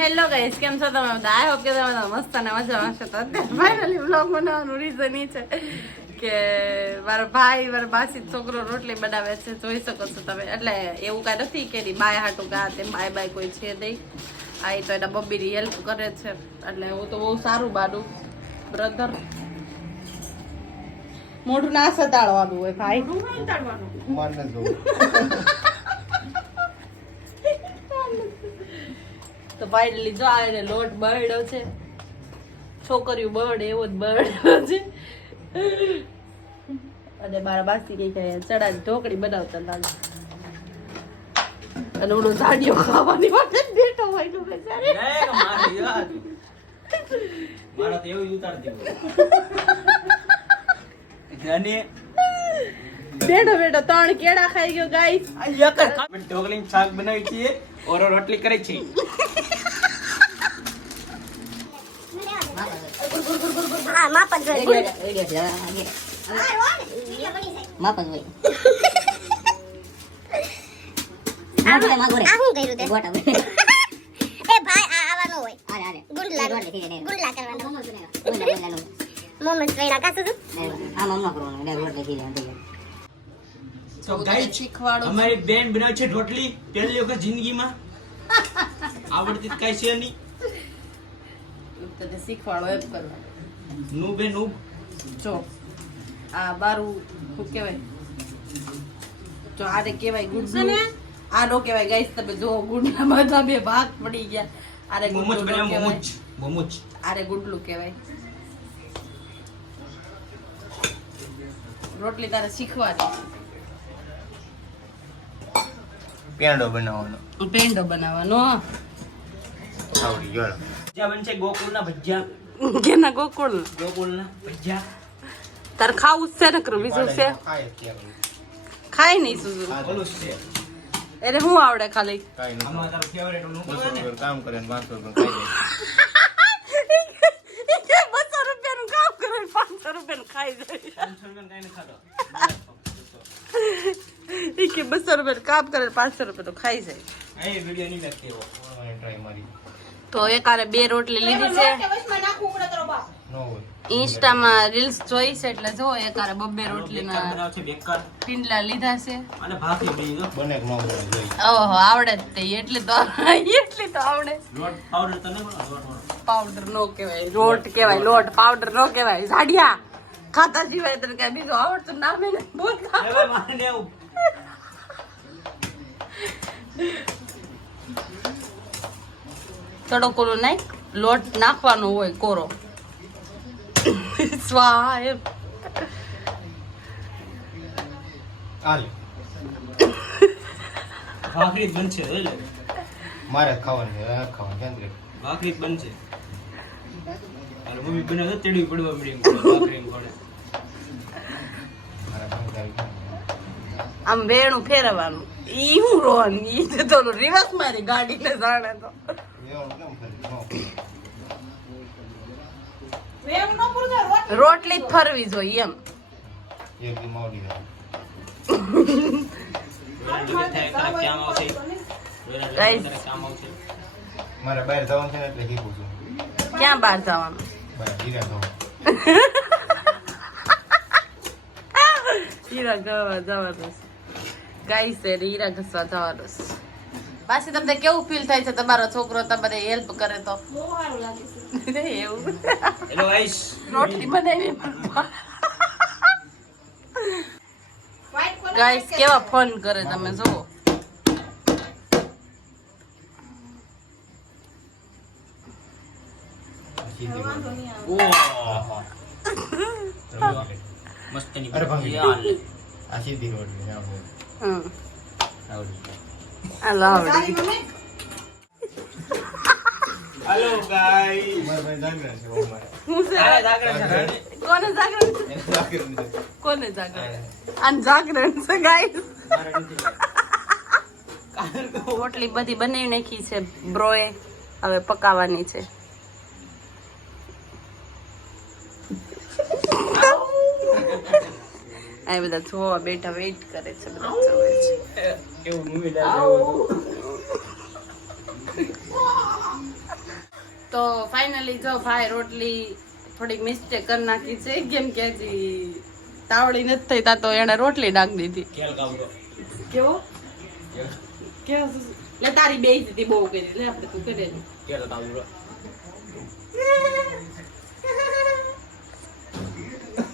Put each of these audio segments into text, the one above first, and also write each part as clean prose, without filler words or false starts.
Hello guys, કેમ છો તમે બધા? આઈ હોપ કે તમે મસ્ત અને મજામાં છો. તો અત્યારે ફાઇનલી વ્લોગ બનાવવાનું રીઝન એ છે કે મારો ભાઈ મારા બાસી છોકરો રોટલી બનાવે છે, જોઈ શકો છો તમે. એટલે એવું કાંઈ નથી કે બાય હાટું ગા તેમ બાય કોઈ છે નહીં. આ તો એના બબ્બીની હેલ્પ કરે છે, એટલે હું તો બહુ સારું બાનું બ્રધર. મોઢું ના સતાડવાનું હોય ભાઈ. તો ફાઇનલી જો આ લોટ બળ્યો છે, છોકરીઓ બળે એવો જ બળ્યો છે. અને મારા બાસી કઈ કઈ ચડા ઢોકળી બનાવતા લાગે, અને ઓલો ઝાડીઓ ખાવાની માટે બેઠો હોય તો બેચારે. મારા તો એવું ઉતાર દેવું. અને બેઠો બેઠો 3 કેળા ખાઈ ગયો ગાઈસ. ઢોકળી શાક બનાવી છે, ઓરો રોટલી કરે છે. માપન જોઈ માપન જોઈ આ હું કર્યું તે એ ભાઈ આ આવવાનું હોય ગુંડલા કરવાનું મોમસ વેણા કાસુ આ મમ્મા કરવાનું એટલે રોટલી થઈ જાય. તો ગાઈસ અમારી બેન બનાવે છે રોટલી પહેલી વખત જિંદગીમાં. આવડતી કઈ છે નહીં, તો શીખવાડો એમ કરવાનું. નું બે નું જો આ બારું શું કહેવાય, જો આને કહેવાય ગુડલું, આ નો કહેવાય ગાઈસ. તમે જો ગુડના બધા બે ભાગ પડી ગયા. આને મોમોજ ગુડલું બનાવે, કહેવાય, મોમોજ. આને ગુડલું કહેવાય. રોટલી તારે શીખવાની. પેંડો બનાવવાનો, પેંડો બનાવવાનો. આવડી ગયો. ભજીયા બનશે, ગોકુળના ભજીયા. કેના ગોકુળ? ગોકુળના ભજીયા. તારે ખાવું જ છે ને કરું, બીજું છે ખાય નહીં શું? ઓલું છે એને શું આવડે ખાલી? કાઈ નહીં. આમાં તારું ફેવરેટ ઓલું કોણ ને? કામ કરે ને 500 રૂપિયા ખાઈ જાય. 200 રૂપિયા કામ કરે 500 રૂપિયા ખાઈ જાય. એ વિડિયો નહીં લાગતી એવો. ટ્રાય મારી તો એકારે 2 રોટલી લીધી છે. નો હોય. ઇન્સ્ટામાં રીલ્સ જોઈ છે એટલે જો એકારે 2 રોટલીના બનાવ છે બેકાર. પિંડલા લીધા છે. અને ભાખરી બની ગયો. બને કે ન બને જોઈ. ઓહો, આવડે જ તે એટલી તો આવડે. લોટ પાવડર તો નહીં બનાવો, લોટ વાળો. પાવડર નો કહેવાય, લોટ કહેવાય. લોટ પાવડર નો કહેવાય. ઝાડિયા ખાતા સિવાય તને કઈ બીજું આવડતું નામ એને બોલ. હવે મારે ને આવું. તડકોલું નાખ, લોટ નાખવાનો હોય કોરો. સ્વાહા એમ. હાલ ભાખરી જ બનશે એટલે મારે ખાવાની છે, ખાવાની કેન્દ્ર ભાખરી જ બનશે. હાલો મમ્મી બનાવે તો તેડી પડવા મળી ભાખરી પડે. મારા ભાઈ આમ વેણું ફેરવવાનું. ઈ હું રોન ઈ તો રિવર્સ મારી ગાડીને જાણે તો. એવું કેમ કરે? રોટલી જ ફરવી જોઈએ એમ. એક દી મોડી જાય. Guys. મારે બહાર જવાનું છે ને એટલે કીધું છું. ક્યાં બહાર જવાનું? બહાર હીરા જવાનું. હીરા ઘસવા જવાનું છે ગાઈસ. હીરા ઘસવા જવાનું છે. પાછી તમને કેવું ફીલ થાય છે તમારો છોકરો તમારે હેલ્પ કરે તો? બહુ સારું લાગે છે. એવું હેલો ગાઈસ, રોટલી બનાવી ગાઈસ કેવા ફોન કરે તમે જુઓ. મસ્તની અરે ભાઈ. ભજીયા હાલે. આ સીધી રોટલી છે આપણે. હમ આવડી. હાલો આવડી. Hello guys. મારા ભાઈ જાગરણ છે બહુ મારે. હું છે? આલે જાગરણ છે. કોને જાગરણ છે? એને જાગરણ છે. કોને જાગરણ? આન જાગરણ છે ગાઈસ. મારે નથી. રોટલી બધી બનાવી નાખી છે બ્રોએ, હવે પકાવવાની છે. આ બધા જોવા બેઠા વેઇટ કરે છે, બધા જોવે છે. એવું મૂવી લાગે એવું. તો ફાઇનલી જો ભાઈ રોટલી થોડીક મિસ્ટેક કરી નાખી છે કેમ કે હજી તાવડી નથી થઈ તા તો એને રોટલી નાખી દીધી. ખેલ કાવડો કેવો કેવો લે તારી બે હતી બહુ કરી લે આપણે તું કરે ખેલ કાવડો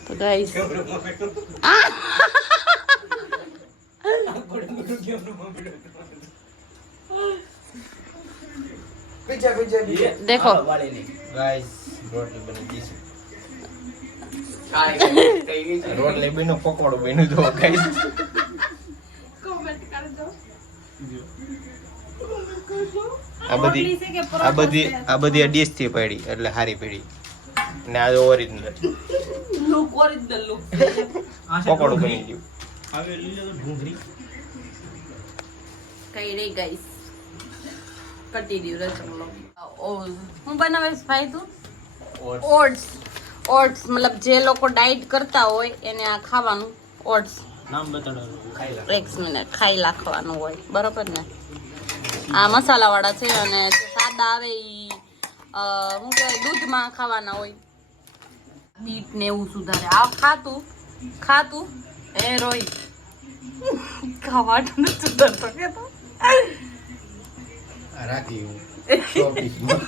તો ગાઈસ देखो ગાઈસ રોટલી બની ગઈ છે રોટલી બન્યો પકોડો બન્યો જો ગાઈસ આ બધી ડીશ થી પડી એટલે હારી પડી ને આ ઓરિજિનલ લુક ઓરિજિનલ લુક પકોડો બની ગયું હવે લીલો તો ઢુંગળી કઈ રે ગાઈસ કટી દીધું રસમલો હું બનાવીશ ભાઈ તું ઓટ્સ મતલબ જે લોકો ડાઈટ કરતા હોય એને આ ખાવાનું ઓટ્સ નામ બતાડો ખાઈ લે એક મિનિટ ખાઈ નાખવાનું હોય બરોબર ને આ મસાલા વાળા છે અને જે સાદા આવે ઈ શું કહેવાય દૂધમાં ખાવાના હોય બીટ ને એવું સુધારે આ ખાતું એ રોઈ ખાવાનું નથી સુધારતો કે તો રાખી હું 100 પીસમાં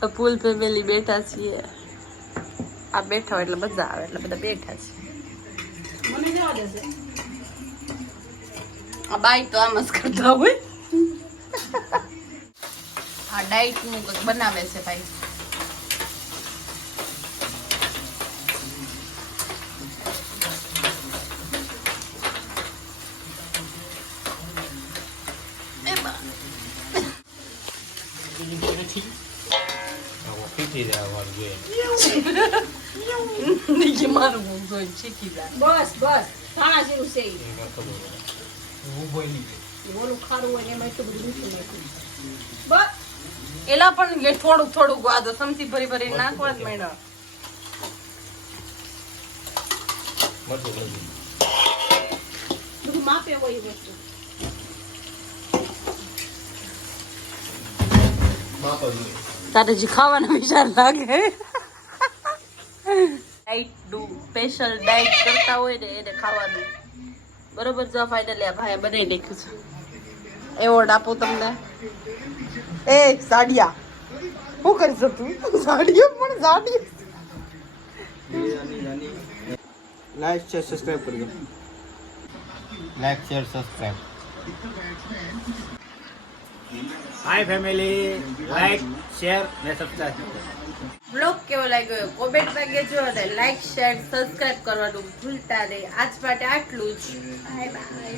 તો ફૂલ ફેમિલી બેઠા છીએ આ બેઠા હોય એટલે બધા આવે એટલે બધા બેઠા છે મને જવા દેશે આ બાઈ તો આમ જ કરતા હોય આ ડાઈટ નું કંઈક બનાવે છે ભાઈ પીઠી દેવાનું જોઈએ નીચે મારું બહુ જોઈ શીખી જાય બસ ધાણા જેવું છે ઈ. એમાં ખબર હું બોલી ઓલું ખારું હોય ને એમાં એટલું બધું મીઠું નાખ્યું. બસ એલા પણ એ થોડુંક વાદો સમસી ભરી નાખવા જ મેળો મરચું બધું માપે હોય એ વસ્તુ. માપો જોઈએ તારે જે ખાવાનો વિચાર લાગે સ્પેશિયલ ડાઈટ કરતા હોય ને એને ખાવાનું બરોબર જો ફાઇનલી આ ભાઈ બનાવી નાખ્યું છે એવોર્ડ આપું તમને એ સાડિયા શું કરી શકું સાડિયો પણ સાડિયો લાઈક શેર સબસ્ક્રાઇબ કરજો લાઈક શેર સબસ્ક્રાઇબ હાય ફેમિલી લાઈક શેર ને સબસ્ક્રાઇબ બ્લોગ કેવો લાગ્યો કોમેન્ટમાં કહેજો અને લાઈક શેર સબસ્ક્રાઇબ કરવાનું ભૂલતા નહીં આજ માટે આટલું જ બાય બાય